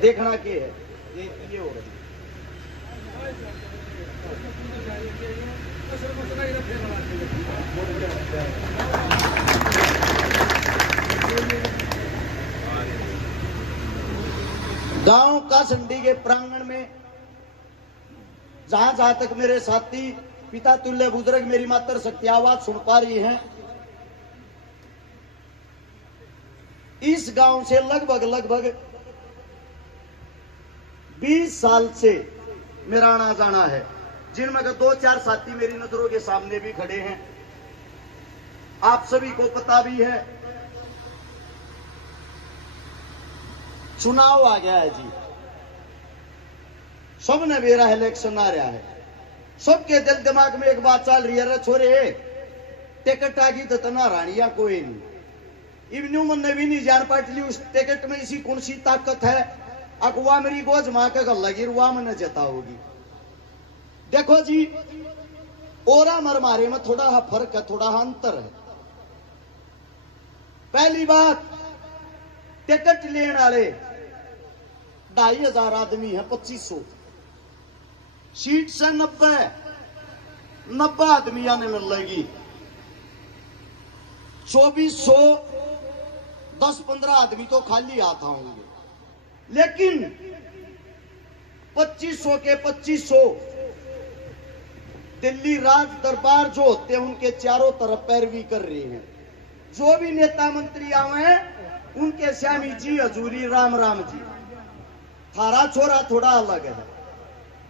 देखना के है ये हो रही गांव कासंडी के प्रांगण में जहां जहां तक मेरे साथी पिता तुल्य बुजुर्ग मेरी मातर शक्ति आवाज सुन पा रही हैं, इस गांव से लगभग 20 साल से मेरा आना जाना है, जिनमें का 2-4 साथी मेरी नजरों के सामने भी खड़े हैं। आप सभी को पता भी है चुनाव आ गया है जी, सबने मेरा इलेक्शन आ रहा है, सबके दिल दिमाग में एक बात चल रही है, छोरे टिकट आ गई तो तना रानिया कोई नहीं, इवन्यू मन भी नहीं जान पाटली उस टिकट में इसी कौन सी ताकत है, अगवा मेरी गोज मां का लगी रुआ मन जता होगी। देखो जी ओरा मर मारे में थोड़ा फर्क है, थोड़ा अंतर है। पहली बात टिकट लेने वाले 2500 आदमी है, 2500 सीट से 90 आदमी आने में लगी, 2400 10-15 आदमी तो खाली आता होंगे, लेकिन 2500 के 2500 दिल्ली राज दरबार जो होते हैं उनके चारों तरफ पैरवी कर रहे हैं। जो भी नेता मंत्री आए हैं उनके श्यामी जी हजूरी राम राम जी, थारा छोरा थोड़ा अलग है।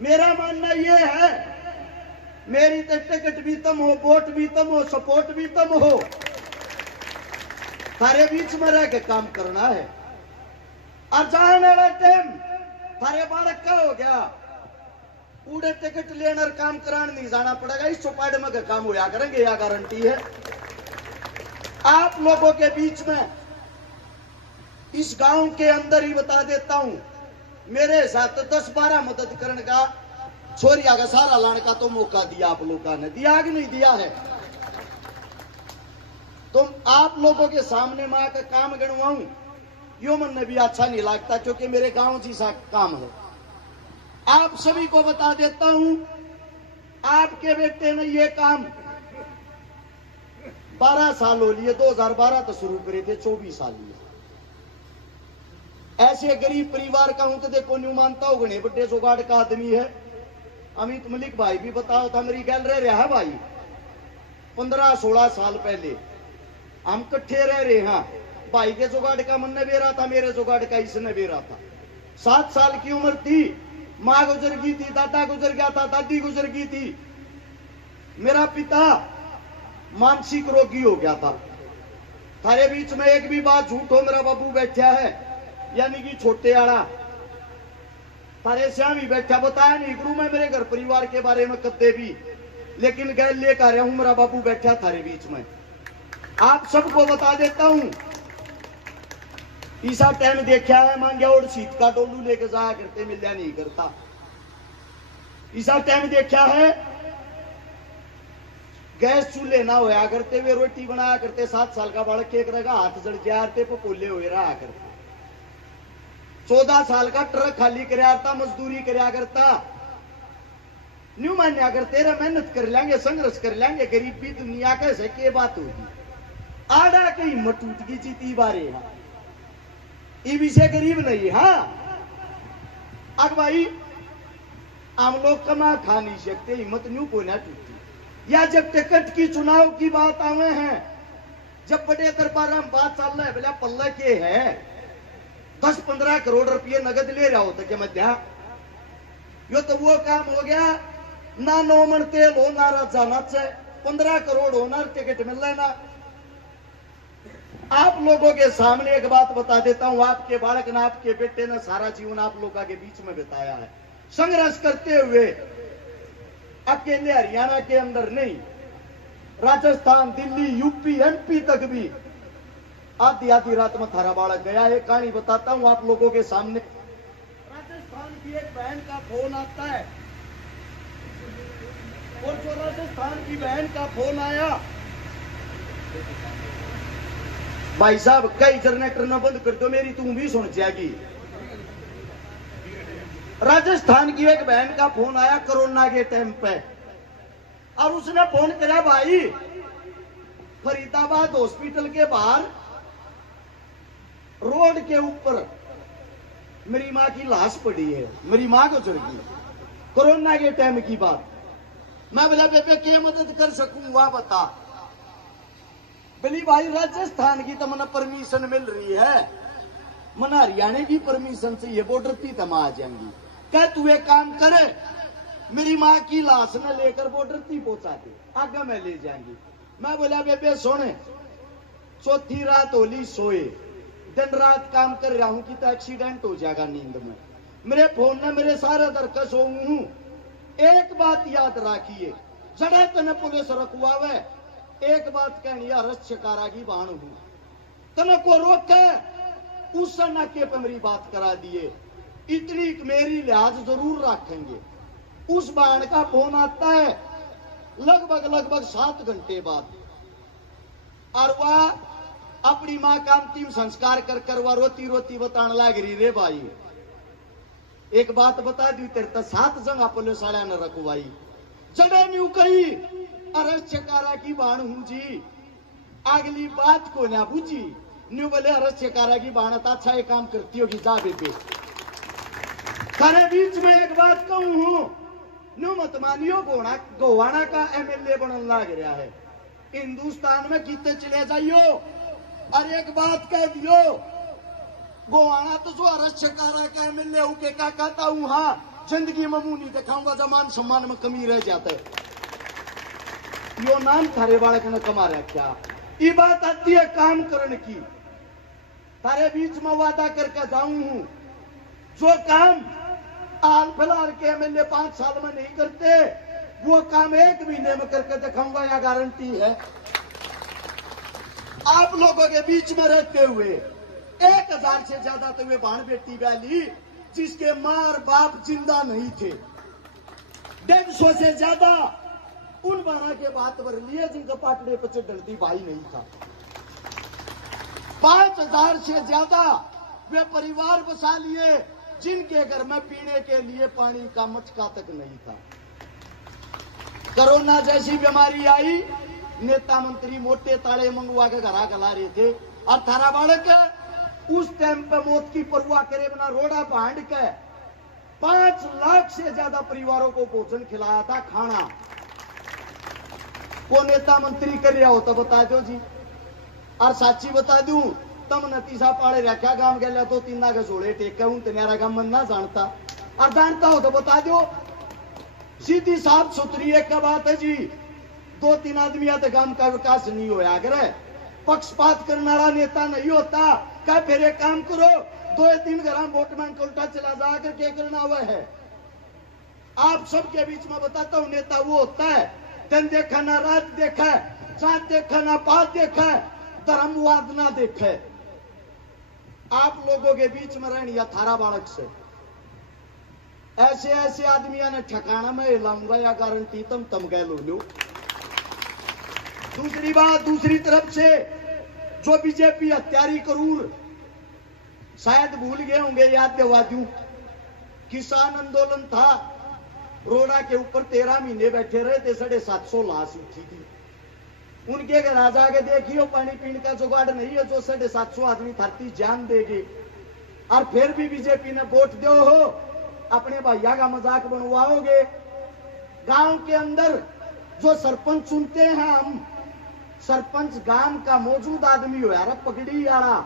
मेरा मानना यह है मेरी तो टिकट भी तम हो, वोट भी तम हो, सपोर्ट भी तम हो, थारे बीच में रह के काम करना है। अचानक वाला टाइम थारे बालक का हो गया, पूरे टिकट लेने और काम कराने नहीं जाना पड़ेगा, इस चौपाड़ में काम होया करेंगे, यह गारंटी है। आप लोगों के बीच में इस गांव के अंदर ही बता देता हूं, मेरे साथ 10-12 मदद करने का छोरिया का सारा लाने का तो मौका दिया आप लोगों ने, दिया कि नहीं दिया है? तुम आप लोगों के सामने मां का काम गणवाऊं यो मन भी अच्छा नहीं लगता, क्योंकि मेरे गांव जैसा काम है। आप सभी को बता देता हूं, आपके बेटे ने ये काम 12 साल हो लिए, 2012 तो शुरू करे थे, 24 साल लिए। ऐसे गरीब परिवार का हूं तो देखो न्यू मानता हो, गणे बड़े जुगाड़ का आदमी है। अमित मलिक भाई भी बताओ था, मेरी गैल रह रहा है भाई, 15-16 साल पहले हम इकट्ठे रह रहे हैं। भाई के जुगाड़ का मन ने बेरा था, मेरे जुगाड़ का इसने बेरा था। 7 साल की उम्र थी, माँ गुजर गई थी, दादा गुजर गया था, दादी गुजर गई थी, मेरा पिता मानसिक रोगी हो गया था। थारे बीच में एक भी बात झूठ हो, मेरा बाबू बैठा है यानी कि छोटे आड़ा, थारे श्याम ही बैठा, बताया नहीं गुरु मैं मेरे घर परिवार के बारे में कदे भी, लेकिन गैर लेकर आया हूं, मेरा बाबू बैठा थारे बीच में। आप सबको बता देता हूं, ईसा टाइम देखा है मांगया और सीट का डोलू लेके जाया करते, मिलया नहीं करता। ईसा टाइम देखा है गैस चूल्हे ना होया करते, वे रोटी बनाया करते, 7 साल का बालक एक रगा हाथ जड़ जाते पोले हुए रहा करते, 14 साल का ट्रक खाली कराता, मजदूरी कराया करता, न्यू मान्या करते रहे, मेहनत कर लेंगे, संघर्ष कर लेंगे, गरीबी दुनिया कैसे के बात होगी। आड़ा की हिम्मत टूट गई जीती बारे, ये विषय गरीब नहीं। हाँ अब भाई हम लोग कमा खा नहीं सकते, हिम्मत न्यू को ना टूटी। या जब टिकट की चुनाव की बात आवे हैं, जब बड़े दरबार में बात चल रहा है, बोला पल्ला के है 10-15 करोड़ रुपये नगद ले रहा होता क्या मध्या, यो तो वो काम हो गया ना, 9 मन तेल हो ना, जाना चाहिए 15 करोड़ होना, टिकट मिल रहा ना। आप लोगों के सामने एक बात बता देता हूं, आपके बालक ने, आपके बेटे ने सारा जीवन आप लोगों के बीच में बिताया है, संघर्ष करते हुए। अकेले हरियाणा के अंदर नहीं, राजस्थान, दिल्ली, यूपी, एमपी तक भी आधी रात में थारा बालक गया है। कहानी बताता हूं आप लोगों के सामने। राजस्थान की एक बहन का फोन आता है, और जो राजस्थान की बहन का फोन आया, भाई साहब कई जनरेटर न बंद कर दो, मेरी तुम भी सुन जाएगी। राजस्थान की एक बहन का फोन आया कोरोना के टाइम पे, और उसने फोन करा, भाई फरीदाबाद हॉस्पिटल के बाहर रोड के ऊपर मेरी मां की लाश पड़ी है, मेरी मां गुजर गई, कोरोना के टाइम की बात। मैं बोला बेबे क्या मदद कर सकूं वहां बता। बोली भाई राजस्थान की तो मना परमिशन मिल रही है, मना हरियाणा की परमिशन चाहिए, बॉर्डर थी तो आ जाएंगी। क्या तू एक काम करे, मेरी माँ की लाश न लेकर बॉर्डर थी पहुंचा दे, आगे मैं ले जाएंगी। मैं बोला बेबे सोने, चौथी रात होली सोए, दिन रात काम कर रहा हूं कि तो एक्सीडेंट हो जाएगा नींद में। मेरे फोन ने मेरे सारे दरकस हूं। एक बात याद रखिए, जड़े तने पुलिस रखवावे, एक बात कहनी रक्षकारा की बाण हूं, तने को रोके उस नाके पे मेरी बात करा दिए, इतनी मेरी लिहाज जरूर रखेंगे। उस बाण का फोन आता है लगभग 7 घंटे बाद, और वह अपनी मां का अंतिम संस्कार कर वह रोती रोती बताने लग रही, रे भाई एक बात बता दी, तेरे तो 7 जगह पुलिस वाला ने रखवाई, जड़े न्यू कही अरस चकारा की बाण हूं जी, अगली बात को ना बुझी न्यू बोले अरस चकारा की बाण तो अच्छा एक काम करती होगी, जा बेबे। थारे बीच में एक बात कहूं हूं, न्यू मत मानियो, गोवाना का एमएलए बनने लग रहा है, हिंदुस्तान में कितने चले जाइयो, और एक बात कह दियो, गोवाना तो जो अरस चकारा का एमएलए हूं के क्या कहता हूं, हाँ जिंदगी में मुंह नहीं दिखाऊंगा, जमान सम्मान में कमी रह जाता है। यो नाम थारे बालक ने कमा रखा। ये बात आती है काम करने की, थारे बीच में वादा करके जाऊं हूं, जो काम हाल फिलहाल के एमएलए 5 साल में नहीं करते, वो काम 1 महीने में करके दिखाऊंगा, या गारंटी है। आप लोगों के बीच में रहते हुए 1000 से ज्यादा तो वे बहन बेटी वाली जिसके मां और बाप जिंदा नहीं थे, 150 से ज्यादा उन बहना के बात भर लिए जिनका पाटड़े पर चढ़ती भाई नहीं था, 5000 से ज्यादा वे परिवार बसा लिए जिनके घर में पीने के लिए पानी का मटका तक नहीं था। कोरोना जैसी बीमारी आई, नेता मंत्री मोटे ताले मंगवा के घरा गला रहे थे, और थारा बालक उस टाइम पे मौत की परवाह करे बिना रोड़ा बांध के 5 लाख से ज्यादा परिवारों को भोजन खिलाया था, खाना। को नेता मंत्री कर रहा हो तो बता दो जी, और साची बता दूं, तम नतीसा पाड़े रखा गांव गया तो 3 नाग जोड़े टेके हूं, तेरा गांव मन ना जानता, और जानता हो तो बता दो, सीधी साफ सुथरी एक बात है जी, 2-3 आदमी तो गांव का विकास नहीं होया करे, पक्षपात करने वाला नेता नहीं होता। क्या फिर एक काम करो, 2-3 घर वोट मांग के उल्टा चला जाकर क्या करना हुआ है। आप सबके बीच में बताता हूं, नेता वो होता है दिन देखा ना रात देखा, चांद देखा ना पात देखा, धर्मवाद ना देखे। आप लोगों के बीच में रहनी या थारा बालक से ऐसे ऐसे आदमियों ने ठिकाना में हिलाऊंगा, या गारंटी तम गए लो। दूसरी बात, दूसरी तरफ से जो बीजेपी हत्यारी करूर, शायद भूल गए होंगे, याद दिलवा दूं, किसान आंदोलन था, रोड़ा के ऊपर 13 महीने बैठे रहे थे, 750 लाश उठी थी। उनके घर आ जाके देखियो पानी पीने का जुगाड़ नहीं है, जो 750 आदमी धरती जान देगी, और फिर भी बीजेपी ने वोट दो हो, अपने भैया का मजाक बनवाओगे। गांव के अंदर जो सरपंच चुनते हैं हम, सरपंच गांव का मौजूद आदमी हो यार, पगड़ी वाला,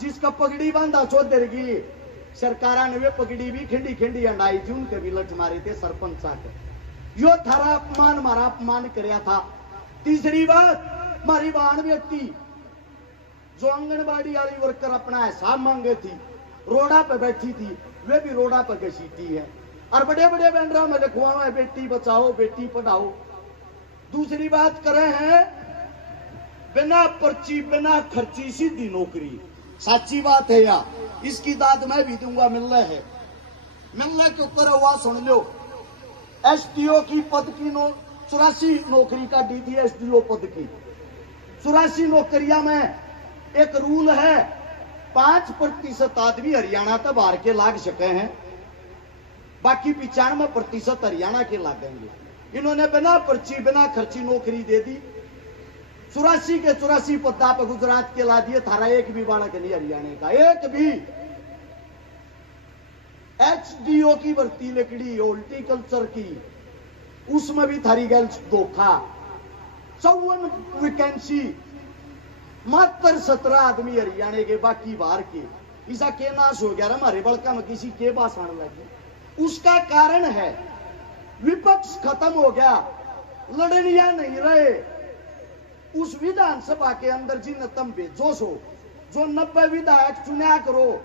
जिसका पगड़ी बांधा चौधर की सरकारा ने वे पगड़ी भी खिंडी खिंडी अंडाई थी, उनके भी लठ मारे थे सरपंच आकर। यो थारा अपमान, हमारा अपमान कराया था। तीसरी बात, हमारी बहन बेटी जो आंगनबाड़ी वाली वर्कर अपना हिसाब मांगे थी, रोड़ा पे बैठी थी, वे भी रोड़ा पे घसीटी है, और बड़े बड़े बैनरा में लिखवा है बेटी बचाओ बेटी पढ़ाओ। दूसरी बात करे हैं बिना पर्ची बिना खर्ची सीधी नौकरी, साची बात है या, इसकी दाद मैं भी दूंगा, मिलना है, मिलने के ऊपर हुआ सुन लो। एसडीओ की पद की 84 नौकरी का दी थी, एसडीओ पद की 84 नौकरियां में एक रूल है, 5% आदमी हरियाणा तक बाहर के लाग सके हैं, बाकी 95% हरियाणा के लागेंगे। इन्होंने बिना पर्ची बिना खर्ची नौकरी दे दी। 84 के 84 पदा पर गुजरात के ला दिए। थारा एक भी बालक नहीं हरियाणा का, एक भी। HDO की भर्ती लकड़ी हॉर्टिकल्चर की, उसमें भी थारी गल धोखा। 54 वैकेंसी, मात्र 17 आदमी हरियाणा के, बाकी बाहर के। इसका के नाश हो गया हमारे बड़का में किसी के पास आने लगे। उसका कारण है विपक्ष खत्म हो गया, लड़निया नहीं रहे। उस विधानसभा के अंदर जिन तुम भेजो सो, जो 90 विधायक चुना करो,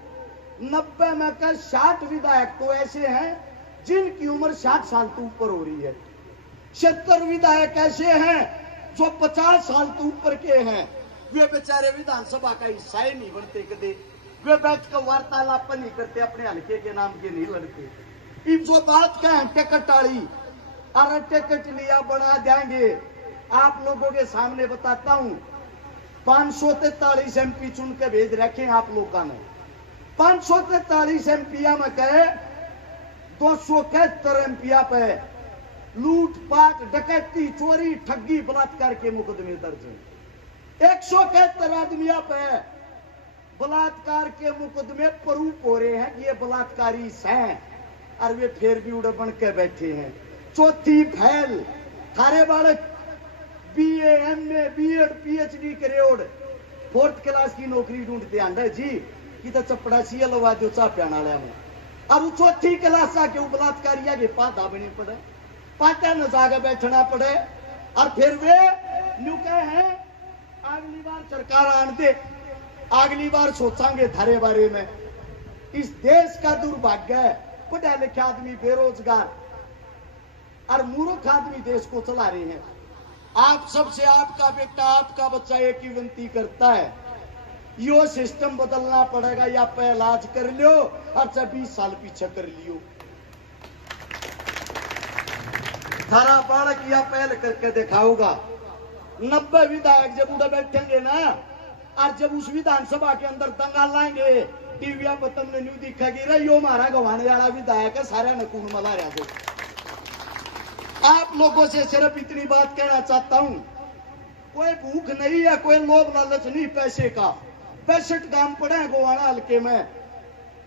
90 में का 60 विधायक तो ऐसे हैं जिनकी उम्र 60 साल से ऊपर हो रही है। 70 विधायक ऐसे हैं जो 50 साल से ऊपर के हैं। वे बेचारे विधानसभा का हिस्सा ही नहीं बनते कदे। वे बैठ कर वार्तालाप नहीं करते, अपने हल्के के नाम के नहीं लड़ते। इन जो बात का है टिकट वाली, अरे टिकट लिया बना देंगे। आप लोगों के सामने बताता हूं, 543 MP चुन के भेज रखे आप लोगों ने। 543 MP में कहे 271 MP पे लूट पाट डकैती चोरी ठगी बलात्कार के मुकदमे दर्ज है। 171 आदमियों पे बलात्कार के मुकदमे प्रूफ हो रहे हैं कि ये बलात्कारी हैं, और वे फिर भी उड़ बन के बैठे हैं। चौथी फैल थारे बालक BA MA BEd PhD करेड़ 4th क्लास की नौकरी ढूंढते आंदा जी कि तो चपड़ा सी लवा दो चा प्याना में। और चौथी क्लास आके बलात्कारिया के पाता बने पड़े, पाता न जाके बैठना पड़े। और फिर वे न्यू कहे हैं अगली बार सरकार आन दे, अगली बार सोचांगे थारे बारे में। इस देश का दुर्भाग्य है, पढ़े लिखे आदमी बेरोजगार और मूर्ख आदमी देश को चला रहे हैं। आप सबसे आपका बेटा आपका बच्चा एक ही विनती करता है, यो सिस्टम बदलना पड़ेगा, या पे इलाज कर लो और 20 साल पीछे कर लियो। थारा बालक या पहल करके दिखाऊगा। 90 विधायक जब उधर बैठेंगे ना, और जब उस विधानसभा के अंदर दंगा लाएंगे, टीवी पर तुमने न्यू दिखेगी रे यो हमारा गवाने वाला विधायक है, सारे नकून मला रहा दो। आप लोगों से सिर्फ इतनी बात कहना चाहता हूं, कोई भूख नहीं है, कोई लोभ लालच नहीं पैसे का। 65 काम पड़े हैं गोवाना हल्के में,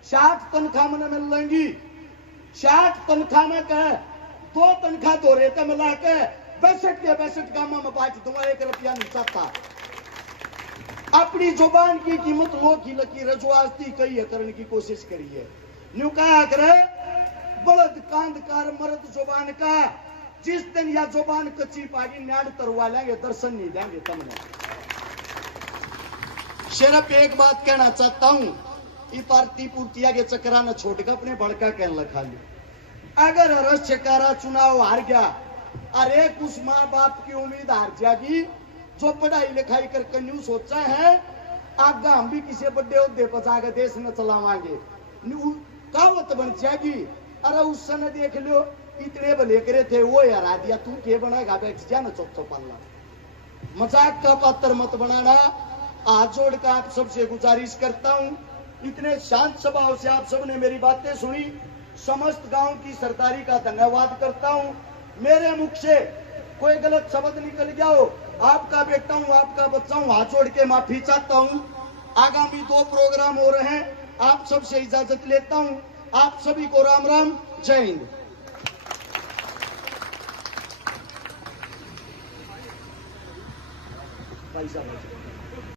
60 तनख्वाह में मिलेंगी। 60 तनख्वाह में कहे 2 तनख्वाह दो रेते मिला के 62 के 62 कामों में बांट दूंगा, 1 रुपया नहीं चाहता। अपनी जुबान की कीमत लो की लकीर जो आज थी कही है करने की कोशिश करी है। न्यू कहा करे बलद कांधकार मर्द जुबान का, जिस दिन या जुबान कच्ची पागी न्याड़ तरवा लेंगे, दर्शन नहीं देंगे तुमने। सिर्फ एक बात कहना चाहता हूं, ये पार्टी पूर्तिया के चक्रा न छोड़कर अपने बड़का कहने लगा ली। अगर रस चकारा चुनाव हार गया, अरे उस माँ बाप की उम्मीद हार जाएगी जो पढ़ाई लिखाई करके न्यू सोचा है आगा हम भी किसी बड़े उद्दे पर जाकर देश में चलावांगे, कहावत बन जाएगी। अरे उस समय देख लो इतने भले करे थे वो हरा दिया, तू के बनाएगा, बैठ जा ना चौथो पल्ला। मजाक का पात्र मत बनाना। हाथ जोड़ कर आप सबसे गुजारिश करता हूं, इतने शांत स्वभाव से आप सबने मेरी बातें सुनी, समस्त गांव की सरदारी का धन्यवाद करता हूं। मेरे मुख से कोई गलत शब्द निकल गया हो, आपका बेटा हूं, आपका बच्चा हूं, हाथ जोड़ के माफी चाहता हूं। आगामी 2 प्रोग्राम हो रहे हैं, आप सबसे इजाजत लेता हूं। आप सभी को राम राम, जय हिंद। भाई साहब